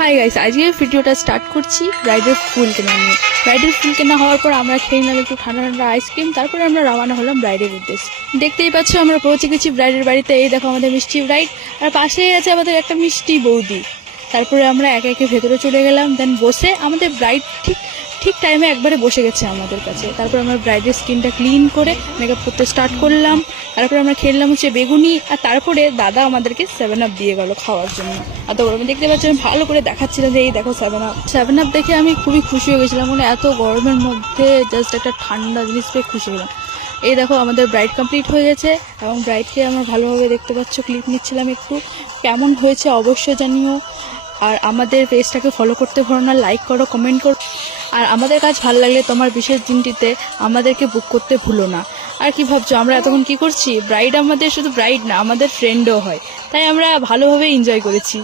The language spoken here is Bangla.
হাই গাইস, আজকে ভিডিওটা স্টার্ট করছি ব্রাইডের ফুল কেনা নিয়ে। ব্রাইডের ফুল কেনা হওয়ার পর আমরা খেয়ে নিলাম একটু ঠান্ডা ঠান্ডা আইসক্রিম। তারপরে আমরা রওনা হলাম ব্রাইডের উদ্দেশ্যে। দেখতেই পাচ্ছ আমরা পৌঁছে গেছি ব্রাইডের বাড়িতে। এই দেখো আমাদের মিষ্টি ব্রাইড, আর পাশেই আছে আমাদের একটা মিষ্টি বৌদি। তারপরে আমরা একে একে ভেতরে চলে গেলাম। দেন বসে আমাদের ব্রাইড ঠিক টাইমে একবারে বসে গেছে আমাদের কাছে। তারপর আমরা ব্রাইডের স্কিনটা ক্লিন করে মেকআপ করতে স্টার্ট করলাম। তারপরে আমরা খেললাম হচ্ছে বেগুনি, আর তারপরে দাদা আমাদেরকে 7 আপ দিয়ে গেল খাওয়ার জন্য। আর তো আমি দেখতে পাচ্ছি, আমি ভালো করে দেখাচ্ছিলাম যে এই দেখো 7 আপ দেখে আমি খুবই খুশি হয়ে গেছিলাম। মানে এত গরমের মধ্যে জাস্ট একটা ঠান্ডা জিনিস পেয়ে খুশি হলাম। এই দেখো আমাদের ব্রাইড কমপ্লিট হয়ে গেছে এবং ব্রাইডকে আমরা ভালোভাবে দেখতে পাচ্ছ, ক্লিপ নিচ্ছিলাম একটু। কেমন হয়েছে অবশ্যই জানিও। আর আমাদের পেজটাকে ফলো করতে ভুলো না, লাইক করো, কমেন্ট করো। আর আমাদের কাজ ভালো লাগলে তোমার বিশেষ দিনটিতে আমাদেরকে বুক করতে ভুলো না। আর কি ভাবছো আমরা এতক্ষণ কি করছি? ব্রাইড আমাদের শুধু ব্রাইড না, আমাদের ফ্রেন্ডও হয়, তাই আমরা ভালোভাবে এনজয় করেছি।